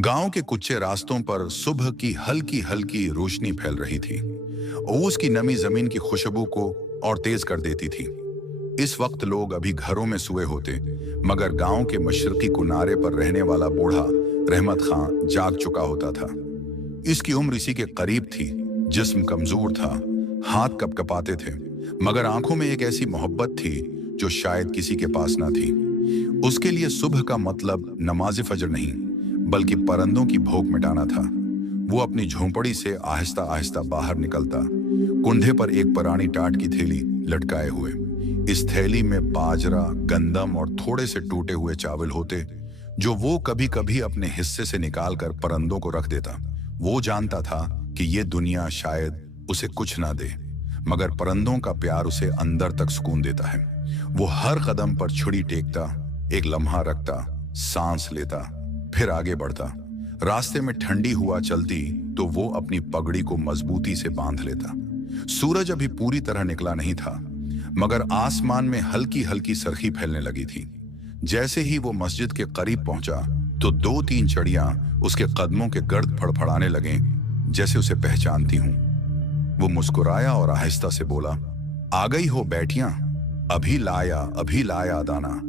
गांव के कुच्चे रास्तों पर सुबह की हल्की हल्की रोशनी फैल रही थी। ओस की नमी जमीन की खुशबू को और तेज कर देती थी। इस वक्त लोग अभी घरों में सोए होते, मगर गांव के मशरकी किनारे पर रहने वाला बूढ़ा रहमत खां जाग चुका होता था। इसकी उम्र इसी के करीब थी। जिस्म कमजोर था, हाथ कपकपाते थे, मगर आंखों में एक ऐसी मोहब्बत थी जो शायद किसी के पास ना थी। उसके लिए सुबह का मतलब नमाज फजर नहीं, बल्कि परिंदों की भूख मिटाना था। वो अपनी झोंपड़ी से आहिस्ता आहिस्ता बाहर निकलता, कुंधे पर एक पुरानी टाट की थैली लटकाए हुए। इस थैली में बाजरा, गंदम और थोड़े से टूटे हुए चावल होते, जो वो कभी कभी अपने हिस्से से निकाल कर परिंदों को रख देता। वो जानता था कि ये दुनिया शायद उसे कुछ ना दे, मगर परिंदों का प्यार उसे अंदर तक सुकून देता है। वो हर कदम पर छुरी टेकता, एक लम्हा रखता, सांस लेता, फिर आगे बढ़ता। रास्ते में ठंडी हुआ चलती तो वो अपनी पगड़ी को मजबूती से बांध लेता। सूरज अभी पूरी तरह निकला नहीं था, मगर आसमान में हल्की हल्की सरखी फैलने लगी थी। जैसे ही वो मस्जिद के करीब पहुंचा तो दो तीन चिड़ियां उसके कदमों के गर्द फड़फड़ाने लगे, जैसे उसे पहचानती हूं। वो मुस्कुराया और आहिस्ता से बोला, आ गई हो बैठियां, अभी लाया दाना।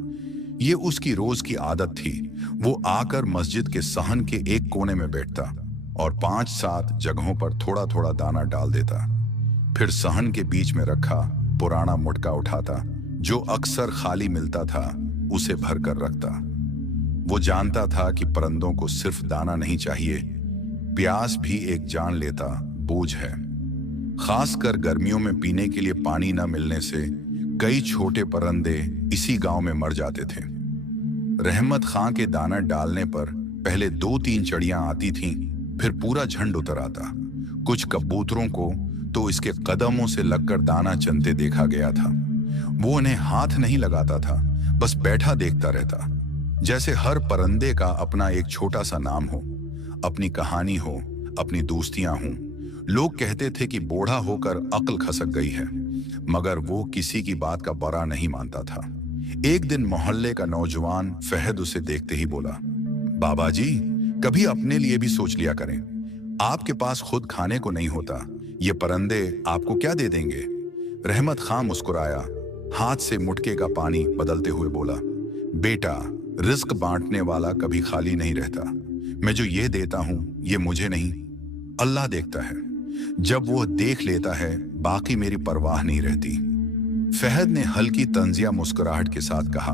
ये उसकी रोज की आदत थी। वो आकर मस्जिद के सहन के एक कोने में बैठता और 5-7 जगहों पर थोड़ा थोड़ा दाना डाल देता। फिर सहन के बीच में रखा पुराना मुटका उठाता, जो अक्सर खाली मिलता था, उसे भर कर रखता। वो जानता था कि परिंदों को सिर्फ दाना नहीं चाहिए, प्यास भी एक जान लेता बोझ है। खासकर गर्मियों में पीने के लिए पानी न मिलने से कई छोटे परिंदे इसी गांव में मर जाते थे। रहमत खां के दाना डालने पर पहले 2-3 चिड़ियां आती थीं, फिर पूरा झुंड उतर आता। कुछ कबूतरों को तो इसके कदमों से लगकर दाना चनते देखा गया था। वो उन्हें हाथ नहीं लगाता था, बस बैठा देखता रहता, जैसे हर परिंदे का अपना एक छोटा सा नाम हो, अपनी कहानी हो, अपनी दोस्तियां हों। लोग कहते थे कि बूढ़ा होकर अक्ल खसक गई है, मगर वो किसी की बात का बुरा नहीं मानता था। एक दिन मोहल्ले का नौजवान फहद उसे देखते ही बोला, बाबा जी, कभी अपने लिए भी सोच लिया करें। आपके पास खुद खाने को नहीं होता, ये परिंदे आपको क्या दे देंगे। रहमत खां मुस्कुराया, हाथ से मुटके का पानी बदलते हुए बोला, बेटा, रिस्क बांटने वाला कभी खाली नहीं रहता। मैं जो ये देता हूं, ये मुझे नहीं, अल्लाह देखता है। जब वो देख लेता है, बाकी मेरी परवाह नहीं रहती। फहद ने हल्की तंजिया मुस्कुराहट के साथ कहा,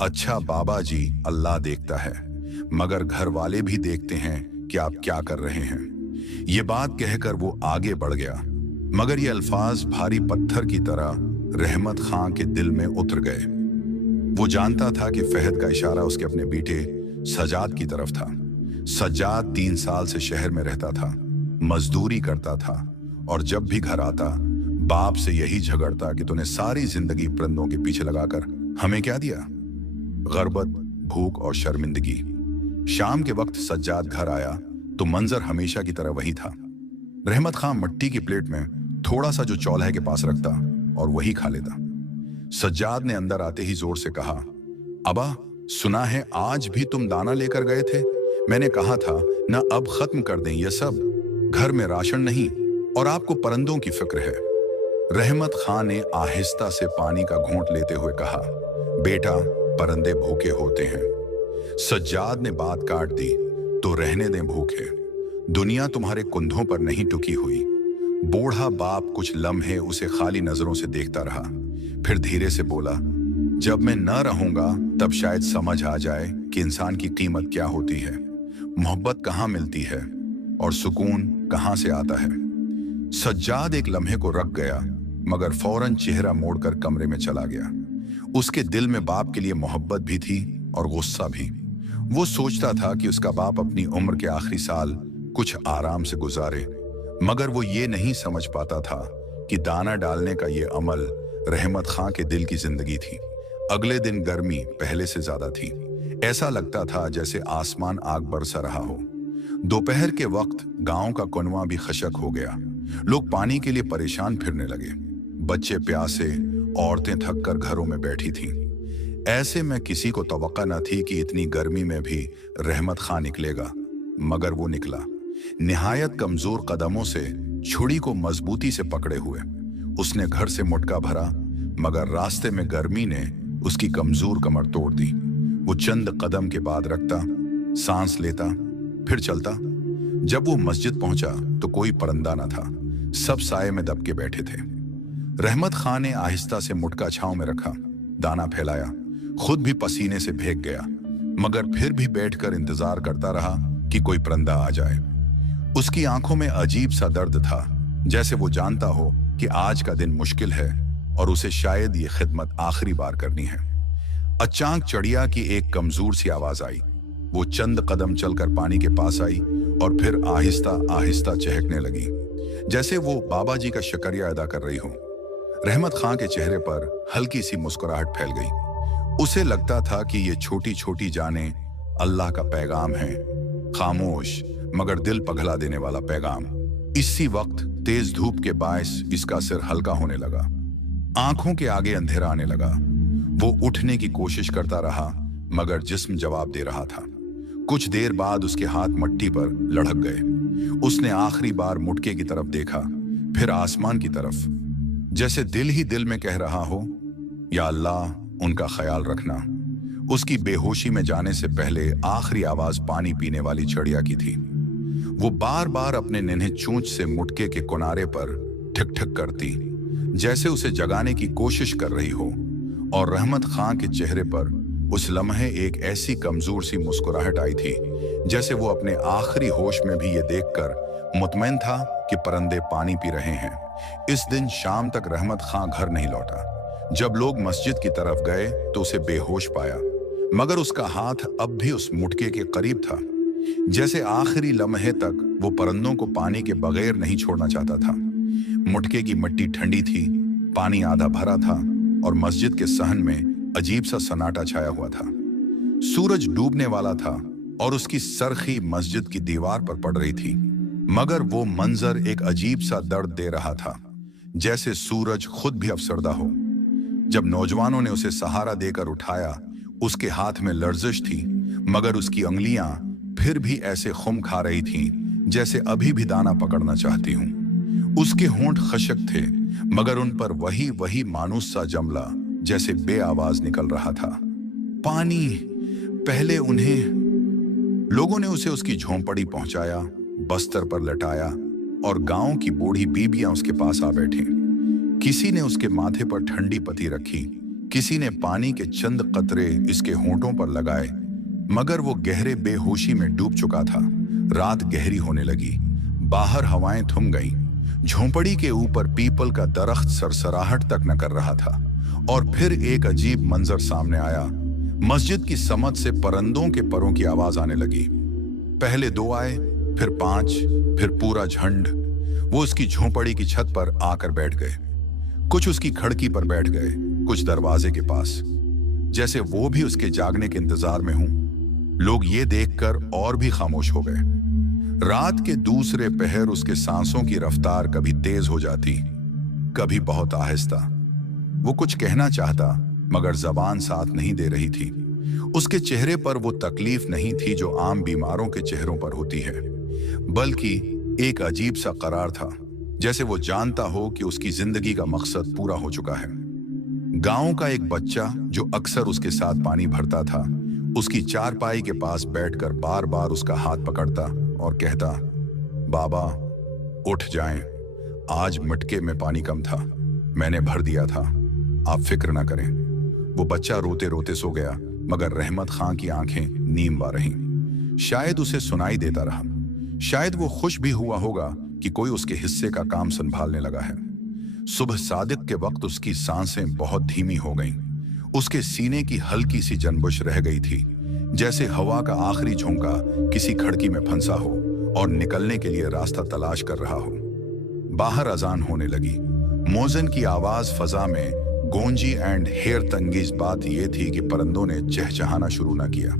अच्छा बाबा जी, अल्लाह देखता है, मगर घर वाले भी देखते हैं कि आप क्या कर रहे हैं। ये बात कहकर वो आगे बढ़ गया, मगर ये अल्फाज भारी पत्थर की तरह रहमत खां के दिल में उतर गए। वो जानता था कि फहद का इशारा उसके अपने बेटे सज्जाद की तरफ था। सज्जाद 3 साल से शहर में रहता था, मजदूरी करता था, और जब भी घर आता बाप से यही झगड़ता कि तूने सारी जिंदगी परिंदों के पीछे लगाकर हमें क्या दिया। गुर्बत, भूख और शर्मिंदगी। शाम के वक्त सज्जाद घर आया तो मंजर हमेशा की तरह वही था। रहमत खां मिट्टी की प्लेट में थोड़ा सा जो चौल्हे के पास रखता और वही खा लेता। सज्जाद ने अंदर आते ही जोर से कहा, अबा, सुना है आज भी तुम दाना लेकर गए थे। मैंने कहा था ना, अब खत्म कर दें ये सब। घर में राशन नहीं और आपको परिंदों की फिक्र है। रहमत खां ने आहिस्ता से पानी का घूंट लेते हुए कहा, बेटा, परिंदे भूखे होते हैं। सज्जाद ने बात काट दी, तो रहने दें भूखे, दुनिया तुम्हारे कुंधों पर नहीं टुकी हुई। बूढ़ा बाप कुछ लम्हे उसे खाली नजरों से देखता रहा, फिर धीरे से बोला, जब मैं न रहूंगा तब शायद समझ आ जाए कि इंसान की कीमत क्या होती है, मोहब्बत कहाँ मिलती है और सुकून कहाँ से आता है। सज्जाद एक लम्हे को रख गया, मगर फौरन चेहरा मोड़कर कमरे में चला गया। उसके दिल में बाप के लिए मोहब्बत भी थी और गुस्सा भी। वो सोचता था कि उसका बाप अपनी उम्र के आखिरी साल कुछ आराम से गुजारे, मगर वो ये नहीं समझ पाता था कि दाना डालने का ये अमल रहमत खां के दिल की जिंदगी थी। अगले दिन गर्मी पहले से ज्यादा थी। ऐसा लगता था जैसे आसमान आग बरसा रहा हो। दोपहर के वक्त गांव का कुनवा भी खशक हो गया। लोग पानी के लिए परेशान फिरने लगे। बच्चे प्यासे, औरतें थक कर घरों में बैठी थीं। ऐसे में किसी को तवक्का न थी कि इतनी गर्मी में भी रहमत खां निकलेगा। मगर वो निकला, निहायत कमजोर कदमों से, छुरी को मजबूती से पकड़े हुए। उसने घर से मुटका भरा, मगर रास्ते में गर्मी ने उसकी कमजोर कमर तोड़ दी। वो चंद कदम के बाद रखता, सांस लेता, फिर चलता। जब वो मस्जिद पहुंचा तो कोई परंदा न था, सब साये में दबके बैठे थे। रहमत खान ने आहिस्ता से मुटका छांव में रखा, दाना फैलाया, खुद भी पसीने से भीग गया, मगर फिर भी बैठकर इंतजार करता रहा कि कोई परिंदा आ जाए। उसकी आंखों में अजीब सा दर्द था, जैसे वो जानता हो कि आज का दिन मुश्किल है और उसे शायद ये खिदमत आखिरी बार करनी है। अचानक चिड़िया की एक कमजोर सी आवाज आई। वो चंद कदम चलकर पानी के पास आई और फिर आहिस्ता आहिस्ता चहकने लगी, जैसे वो बाबा जी का शुक्रिया अदा कर रही हो। रहमत खां के चेहरे पर हल्की सी मुस्कुराहट फैल गई। उसे लगता था कि ये छोटी छोटी जानें अल्लाह का पैगाम है, खामोश मगर दिल पघला देने वाला पैगाम। इसी वक्त तेज धूप के बायस इसका सिर हल्का होने लगा, आंखों के आगे अंधेरा आने लगा। वो उठने की कोशिश करता रहा, मगर जिस्म जवाब दे रहा था। कुछ देर बाद उसके हाथ मट्टी पर लढ़क गए। उसने आखिरी बार मुटके की तरफ देखा, फिर आसमान की तरफ, जैसे दिल ही दिल में कह रहा हो, या अल्लाह उनका ख्याल रखना। उसकी बेहोशी में जाने से पहले आखिरी आवाज पानी पीने वाली चिड़िया की थी। वो बार बार अपने नन्हे चोंच से मुटके के किनारे पर ठिक ठिक करती, जैसे उसे जगाने की कोशिश कर रही हो। और रहमत खां के चेहरे पर उस लम्हे एक ऐसी कमजोर सी मुस्कुराहट आई थी, जैसे वो अपने आखिरी होश में भी ये देखकर मुतमईन था कि परिंदे पानी पी रहे हैं। इस दिन शाम तक रहमत खां घर नहीं लौटा। जब लोग मस्जिद की तरफ गए तो उसे बेहोश पाया, मगर उसका हाथ अब भी उस मुटके के करीब था, जैसे आखिरी लम्हे तक वो परिंदों को पानी के बगैर नहीं छोड़ना चाहता था। मुटके की मिट्टी ठंडी थी, पानी आधा भरा था और मस्जिद के सहन में अजीब सा सन्नाटा छाया हुआ था। सूरज डूबने वाला था और उसकी सरखी मस्जिद की दीवार पर पड़ रही थी, मगर वो मंजर एक अजीब सा दर्द दे रहा था, जैसे सूरज खुद भी अफसरदा हो। जब नौजवानों ने उसे सहारा देकर उठाया, उसके हाथ में लर्जिश थी, मगर उसकी उंगलियां फिर भी ऐसे खुम खा रही थीं, जैसे अभी भी दाना पकड़ना चाहती हूं। उसके होंठ खशक थे, मगर उन पर वही वही मानूस सा जमला जैसे बेआवाज निकल रहा था। पानी। पहले उन्हें लोगों ने उसे उसकी झोंपड़ी पहुंचाया, बस्तर पर लटाया और गांव की बूढ़ी बीबियां उसके पास आ बैठी। किसी ने उसके माथे पर ठंडी पत्ती रखी, किसी ने पानी के चंद कतरे इसके होंठों पर लगाए, मगर वो गहरे बेहोशी में डूब चुका था। रात गहरी होने लगी, बाहर हवाएं थम गईं। झोंपड़ी के ऊपर पीपल का दरख्त सरसराहट तक न कर रहा था। और फिर एक अजीब मंजर सामने आया। मस्जिद की समत से परिंदों के परों की आवाज आने लगी। पहले 2 आए, फिर 5, फिर पूरा झुंड। वो उसकी झोंपड़ी की छत पर आकर बैठ गए। कुछ उसकी खिड़की पर बैठ गए, कुछ दरवाजे के पास, जैसे वो भी उसके जागने के इंतजार में हों। लोग ये देखकर और भी खामोश हो गए। रात के दूसरे पहर उसके सांसों की रफ्तार कभी तेज हो जाती, कभी बहुत आहिस्ता। वो कुछ कहना चाहता, मगर जबान साथ नहीं दे रही थी। उसके चेहरे पर वो तकलीफ नहीं थी जो आम बीमारों के चेहरों पर होती है, बल्कि एक अजीब सा करार था, जैसे वो जानता हो कि उसकी जिंदगी का मकसद पूरा हो चुका है। गांव का एक बच्चा जो अक्सर उसके साथ पानी भरता था, उसकी चारपाई के पास बैठकर बार बार उसका हाथ पकड़ता और कहता, बाबा उठ जाएं, आज मटके में पानी कम था, मैंने भर दिया था, आप फिक्र ना करें। वो बच्चा रोते रोते सो गया, मगर रहमत खां की आंखें नीम वा रहीं। शायद उसे सुनाई देता रहा, शायद वो खुश भी हुआ होगा कि कोई उसके हिस्से का काम संभालने लगा है। सुबह सादिक के वक्त उसकी सांसें बहुत धीमी हो गईं। उसके सीने की हल्की सी जनबुश रह गई थी, जैसे हवा का आखिरी झोंका किसी खिड़की में फंसा हो और निकलने के लिए रास्ता तलाश कर रहा हो। बाहर अजान होने लगी। मोजन की आवाज फजा में गूंजी एंड हैरत अंगेज बात यह थी कि परिंदों ने चहचहाना शुरू ना किया।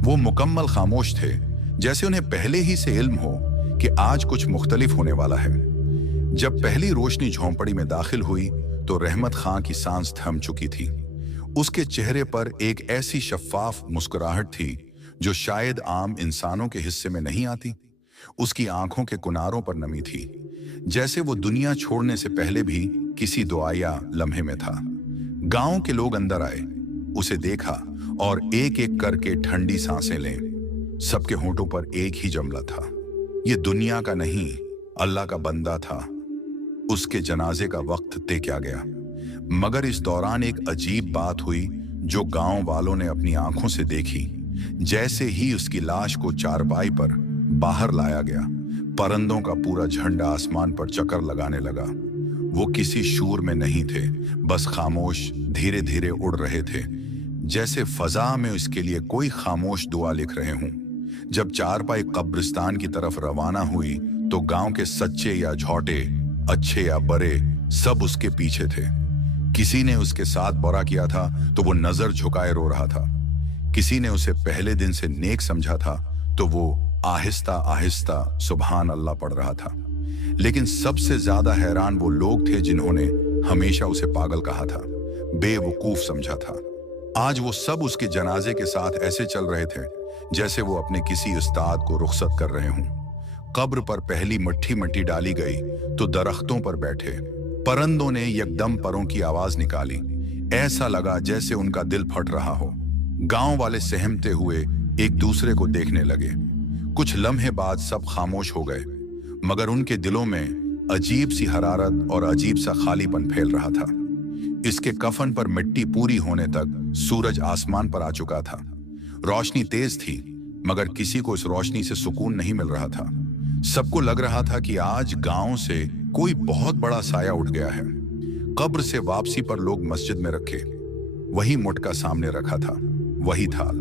वो मुकम्मल खामोश थे, जैसे उन्हें पहले ही से इल्म हो कि आज कुछ मुख्तलिफ होने वाला है। जब पहली रोशनी झोंपड़ी में दाखिल हुई तो रहमत खां की सांस थम चुकी थी। उसके चेहरे पर एक ऐसी शफाफ मुस्कुराहट थी जो शायद आम इंसानों के हिस्से में नहीं आती। उसकी आंखों के किनारों पर नमी थी, जैसे वो दुनिया छोड़ने से पहले भी किसी दुआया लम्हे में था। गांव के लोग अंदर आए, उसे देखा और एक एक करके ठंडी सांसें लें। सबके होंठों पर एक ही जुमला था, ये दुनिया का नहीं, अल्लाह का बंदा था। उसके जनाजे का वक्त तय किया गया, मगर इस दौरान एक अजीब बात हुई जो गांव वालों ने अपनी आंखों से देखी। जैसे ही उसकी लाश को चारपाई पर बाहर लाया गया, परिंदों का पूरा झंडा आसमान पर चक्कर लगाने लगा। वो किसी शूर में नहीं थे, बस खामोश धीरे धीरे उड़ रहे थे, जैसे फजा में उसके लिए कोई खामोश दुआ लिख रहे हों। जब चारपाई कब्रिस्तान की तरफ रवाना हुई तो गांव के सच्चे या झूठे, अच्छे या बड़े, सब उसके पीछे थे। किसी ने उसके साथ बुरा किया था तो वो नजर झुकाए रो रहा था, किसी ने उसे पहले दिन से नेक समझा था तो वो आहिस्ता आहिस्ता सुभान अल्लाह पढ़ रहा था। लेकिन सबसे ज्यादा हैरान वो लोग थे जिन्होंने हमेशा उसे पागल कहा था, बेवकूफ समझा था। आज वो सब उसके जनाजे के साथ ऐसे चल रहे थे जैसे वो अपने किसी उस्ताद को रुखसत कर रहे हों। कब्र पर पहली मट्ठी मट्टी डाली गई तो दरख्तों पर बैठे परिंदों ने यकदम परों की आवाज निकाली। ऐसा लगा जैसे उनका दिल फट रहा हो। गांव वाले सहमते हुए एक दूसरे को देखने लगे। कुछ लम्हे बाद सब खामोश हो गए, मगर उनके दिलों में अजीब सी हरारत और अजीब सा खालीपन फैल रहा था। इसके कफन पर मिट्टी पूरी होने तक सूरज आसमान पर आ चुका था। रोशनी तेज थी, मगर किसी को इस रोशनी से सुकून नहीं मिल रहा था। सबको लग रहा था कि आज गांव से कोई बहुत बड़ा साया उठ गया है। कब्र से वापसी पर लोग मस्जिद में रखे, वही मुटका सामने रखा था, वही थाल,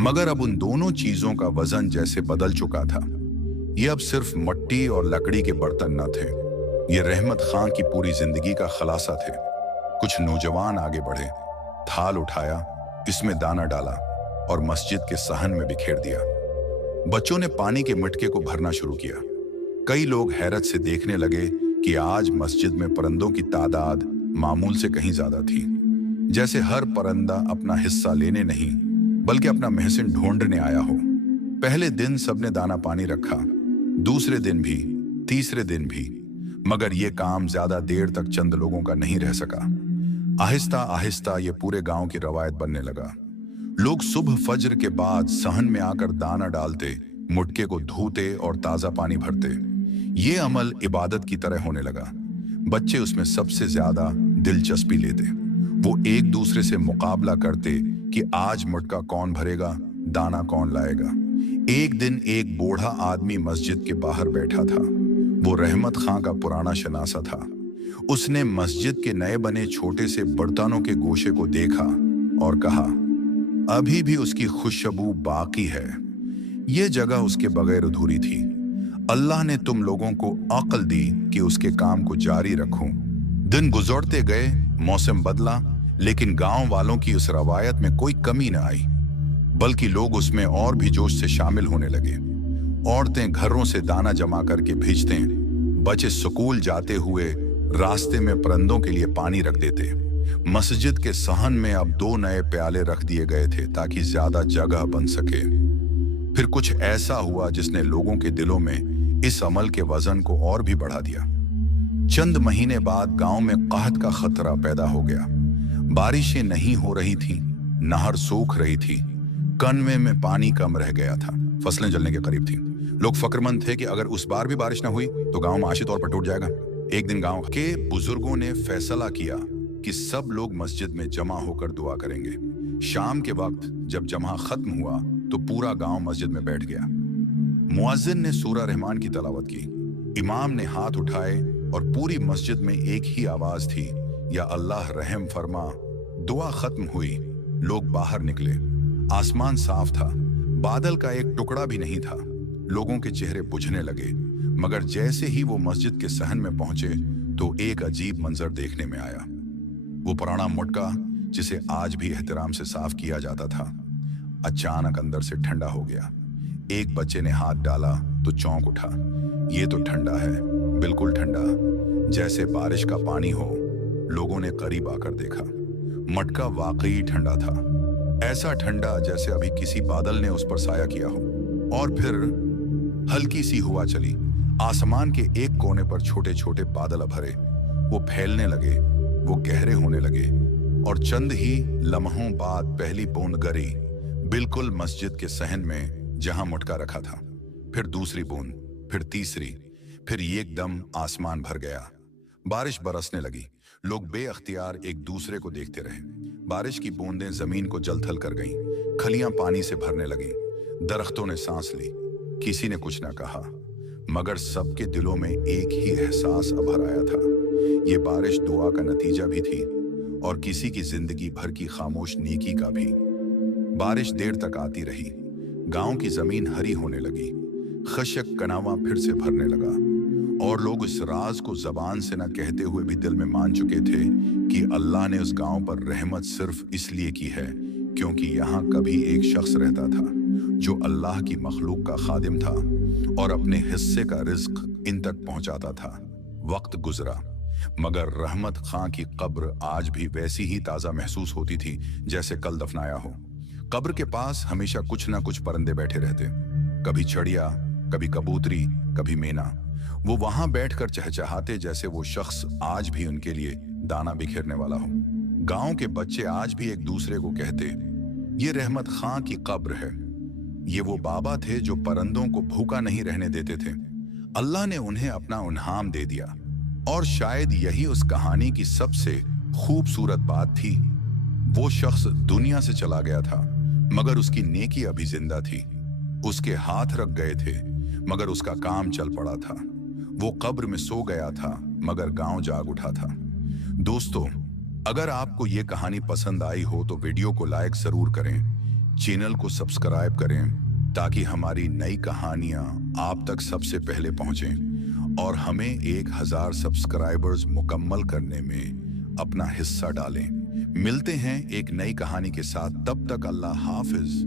मगर अब उन दोनों चीजों का वजन जैसे बदल चुका था। ये अब सिर्फ मट्टी और लकड़ी के बर्तन न थे, ये रहमत खां की पूरी जिंदगी का खलासा थे। कुछ नौजवान आगे बढ़े, थाल उठाया, इसमें दाना डाला और मस्जिद के सहन में बिखेर दिया। बच्चों ने पानी के मटके को भरना शुरू किया। कई लोग हैरत से देखने लगे कि आज मस्जिद में परिंदों की तादाद मामूल से कहीं ज्यादा थी, जैसे हर परिंदा अपना हिस्सा लेने नहीं बल्कि अपना महसिन ढूंढने आया हो। पहले दिन सबने दाना पानी रखा, दूसरे दिन भी, तीसरे दिन भी, मगर यह काम ज्यादा देर तक चंद लोगों का नहीं रह सका। आहिस्ता आहिस्ता ये पूरे गांव की रवायत बनने लगा। लोग सुबह फज्र के बाद सहन में आकर दाना डालते, मुटके को धोते और ताजा पानी भरते। ये अमल इबादत की तरह होने लगा। बच्चे उसमें सबसे ज्यादा दिलचस्पी लेते। वो एक दूसरे से मुकाबला करते कि आज मुटका कौन भरेगा, दाना कौन लाएगा। एक दिन एक बूढ़ा आदमी मस्जिद के बाहर बैठा था। वो रहमत खां का पुराना शनासा था। उसने मस्जिद के नए बने छोटे से बर्तनों के गोशे को देखा और कहा, अभी भी उसकी खुशबू बाकी है। ये जगह उसके बगैर अधूरी थी। अल्लाह ने तुम लोगों को अक्ल दी कि उसके काम को जारी रखो। दिन गुजरते गए, मौसम बदला, लेकिन गांव वालों की उस रवायत में कोई कमी न आई, बल्कि लोग उसमें और भी जोश से शामिल होने लगे। औरतें घरों से दाना जमा करके भेजते, बच्चे स्कूल जाते हुए रास्ते में परिंदों के लिए पानी रख देते। मस्जिद के सहन में अब 2 नए प्याले रख दिए गए थे ताकि ज्यादा जगह बन सके। फिर कुछ ऐसा हुआ जिसने लोगों के दिलों में इस अमल के वजन को और भी बढ़ा दिया। चंद महीने बाद गांव में कहत का खतरा पैदा हो गया। बारिशें नहीं हो रही थीं, नहर सूख रही थी, कनवे में पानी कम रह गया था, फसलें जलने के करीब थीं। लोग फक्रमंद थे कि अगर उस बार भी बारिश न हुई तो गांव माशी तौर पर टूट जाएगा। एक दिन गांव के बुजुर्गों ने फैसला किया कि सब लोग मस्जिद में जमा होकर दुआ करेंगे। शाम के वक्त जब जमा खत्म हुआ तो पूरा गांव मस्जिद में बैठ गया। मुअज्जिन ने सूरा रहमान की तलावत की, इमाम ने हाथ उठाए और पूरी मस्जिद में एक ही आवाज थी, या अल्लाह रहम फरमा। दुआ खत्म हुई, लोग बाहर निकले। आसमान साफ था, बादल का एक टुकड़ा भी नहीं था। लोगों के चेहरे बुझने लगे, मगर जैसे ही वो मस्जिद के सहन में पहुंचे तो एक अजीब मंजर देखने में आया। वो पुराना मुटका जिसे आज भी एहतराम से साफ किया जाता था, अचानक अंदर से ठंडा हो गया। एक बच्चे ने हाथ डाला तो चौंक उठा। ये तो ठंडा है, बिल्कुल ठंडा, जैसे बारिश का पानी हो। लोगों ने करीब आकर देखा, मटका वाकई ठंडा था। ऐसा ठंडा जैसे अभी किसी बादल ने उस पर साया किया हो। और फिर हल्की सी हवा चली। आसमान के एक कोने पर छोटे छोटे बादल भरे, वो फैलने लगे, वो गहरे होने लगे, और चंद ही लम्हों बाद पहली बूंद गिरी, बिल्कुल मस्जिद के सहन में जहां मटका रखा था। फिर दूसरी बूंद, फिर तीसरी, फिर एकदम आसमान भर गया। बारिश बरसने लगी। लोग बेअख्तियार एक दूसरे को देखते रहे। बारिश की बूंदें जमीन को जलथल कर गईं, खलियां पानी से भरने लगीं, दरख्तों ने सांस ली। किसी ने कुछ ना कहा, मगर सबके दिलों में एक ही एहसास अभर आया था। ये बारिश दुआ का नतीजा भी थी, और किसी की जिंदगी भर की खामोश नेकी का भी। बारिश देर तक आती रही। गांव की जमीन हरी होने लगी, खशक कनावा फिर से भरने लगा, और लोग इस राज को जबान से न कहते हुए भी दिल में मान चुके थे कि अल्लाह ने उस गांव पर रहमत सिर्फ इसलिए की है क्योंकि यहाँ कभी एक शख्स रहता था जो अल्लाह की मखलूक का खादिम था और अपने हिस्से का रिज्क इन तक पहुंचाता था। वक्त गुजरा, मगर रहमत खां की कब्र आज भी वैसी ही ताज़ा महसूस होती थी जैसे कल दफनाया हो। कब्र के पास हमेशा कुछ ना कुछ परिंदे बैठे रहते, कभी चिड़िया, कभी कबूतरी, कभी मेना। वो वहां बैठकर चहचहाते जैसे वो शख्स आज भी उनके लिए दाना बिखेरने वाला हो। गांव के बच्चे आज भी एक दूसरे को कहते, ये रहमत खां की कब्र है। ये वो बाबा थे जो परिंदों को भूखा नहीं रहने देते थे। अल्लाह ने उन्हें अपना इनाम दे दिया, और शायद यही उस कहानी की सबसे खूबसूरत बात थी। वो शख्स दुनिया से चला गया था, मगर उसकी नेकी अभी जिंदा थी। उसके हाथ रख गए थे, मगर उसका काम चल पड़ा था। वो कब्र में सो गया था, मगर गांव जाग उठा था। दोस्तों, अगर आपको ये कहानी पसंद आई हो तो वीडियो को लाइक जरूर करें, चैनल को सब्सक्राइब करें ताकि हमारी नई कहानियां आप तक सबसे पहले पहुंचें, और हमें 1000 सब्सक्राइबर्स मुकम्मल करने में अपना हिस्सा डालें। मिलते हैं एक नई कहानी के साथ, तब तक अल्लाह हाफिज।